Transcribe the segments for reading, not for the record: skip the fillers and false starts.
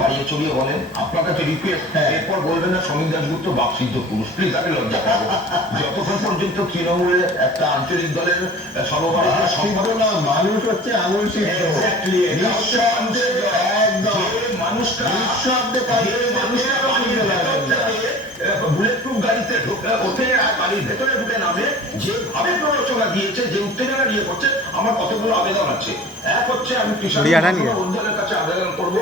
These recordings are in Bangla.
বাড়িয়ে চড়িয়ে বলেন। আপনার কাছে রিকোয়েস্ট, এরপর বলবেন না সমীর দাশগুপ্ত বাকসিদ্ধ পুরুষ, প্লিজ। আমি লজ্জা পাবো যতক্ষণ পর্যন্ত তৃণমূলের একটা আঞ্চলিক দলের সর্বভারতীয় সম্পাদক না, মানুষ হচ্ছে আঙুল সিদ্ধ। মানুষটা বুলেট প্রুফ গাড়িতে ওঠে আর বাড়ির ভেতরে ঢুকে নামে, যেভাবে প্ররোচনা দিয়েছে, যে উত্তেজনা নিয়ে করছে, আমার কতগুলো আবেদন আছে। এক হচ্ছে আমি অঞ্চলের কাছে আবেদন করবো,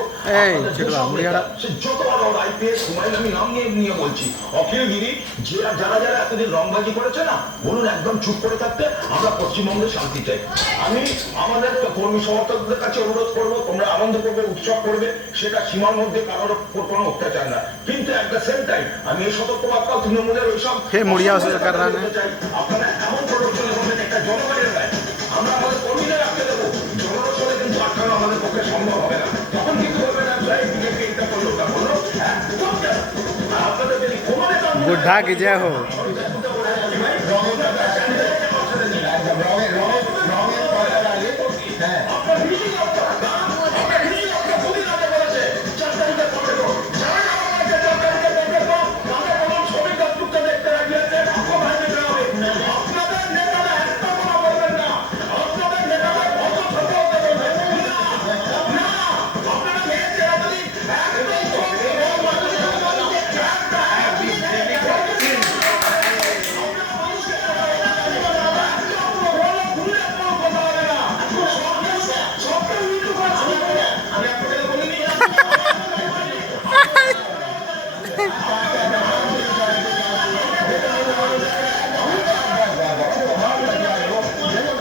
সে যত বড় আইপিএস হুমায়ুন, আমি নাম নিয়ে বলছি, অখিলগিরি, যারা যারা এতদিন রংবাজি করেছে না, বলুন একদম চুপ করে থাকতে। আমরা পশ্চিমবঙ্গে শান্তি চাই। আমি আমাদের কর্মী সমর্থকদের কাছে অনুরোধ করবো, তোমরা আনন্দ করবে, উৎসব করবে, সেটা সীমার মধ্যে কারোর কোনো অত্যাচার না। কিন্তু এট দ্য সেম টাইম আমি এই সতর্কবার্তাও তৃণমূলের ওইসব আপনারা এমন প্রদর্শনী করবেন একটা জনগণের গায়ে, আমরা আমাদের কর্মীদের রাখতে দেবো, জনরসনে কিন্তু আটকানো আমাদের পক্ষে সম্ভব হবে না। তখন কিন্তু বলবেন বিজেপি এটা করলো, ওটা করলো, আপনাদের যদি কোনো নেতা बुढ़ा की जय हो।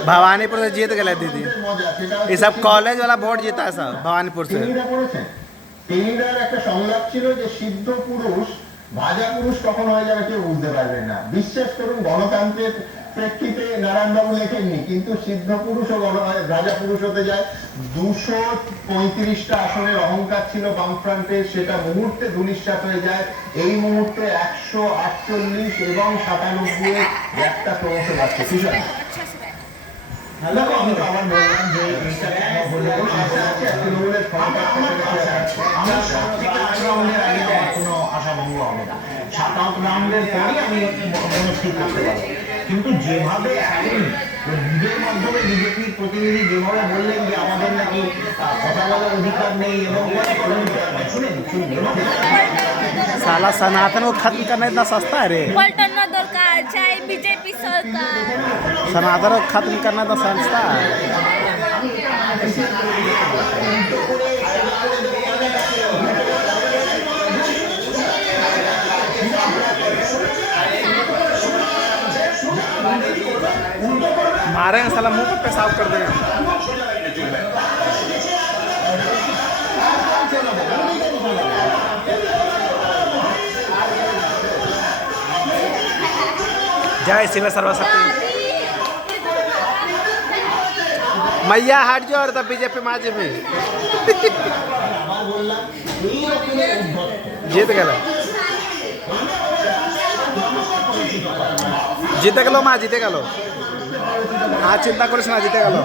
भवानीपुर से जीत गए दीदी, ये सब कॉलेज वाला वोट जीता है सब भवानीपुर से। টেনিদার একটা সংলাপ ছিল যে সিদ্ধ পুরুষ ভাজা পুরুষ কখন হয়ে যাবে কেউ বুঝতে পারবেন না। বিশ্বাস করুন, গণতন্ত্রের প্রেক্ষিতে নারায়ণবাবু লেখেননি, কিন্তু সিদ্ধ পুরুষ ও ভাজা পুরুষ হতে যায়। 235টা আসনের অহংকার ছিল বামফ্রন্টের, সেটা মুহূর্তে ধূলিসাৎ হয়ে যায়। এই মুহূর্তে 148 এবং 97 একটা ক্রমশ পাচ্ছে। আমি তো আবার বললাম যে তৃণমূলের আমার 7 থেকে 8 রাউন্ডের আগে কোনো আশাভঙ্গ হবে না। 7 রাউন্ডের পরই আমি মনস্থির করতে পারবো। কিন্তু যেভাবে এখন নিজের মাধ্যমে বিজেপির প্রতিনিধি যেভাবে বললেন যে আমাদের নাকি কথা বলার অধিকার নেই এবং साला सनातन को खत्म करना इतना सस्ता है रे। पलटना दरकार चाहे बीजेपी सरकार, सनातन को खत्म करना तो सस्ता है। मारेंगे साला, मुंह पे पेशाब कर देंगे। जय शिव सर्वशक्ति मैया हट जाओ और तब बीजेपी माजे में जीत गए, जीते गलो माँ, जीते गलो। हाँ चिंता करिस ना, जीते गलो।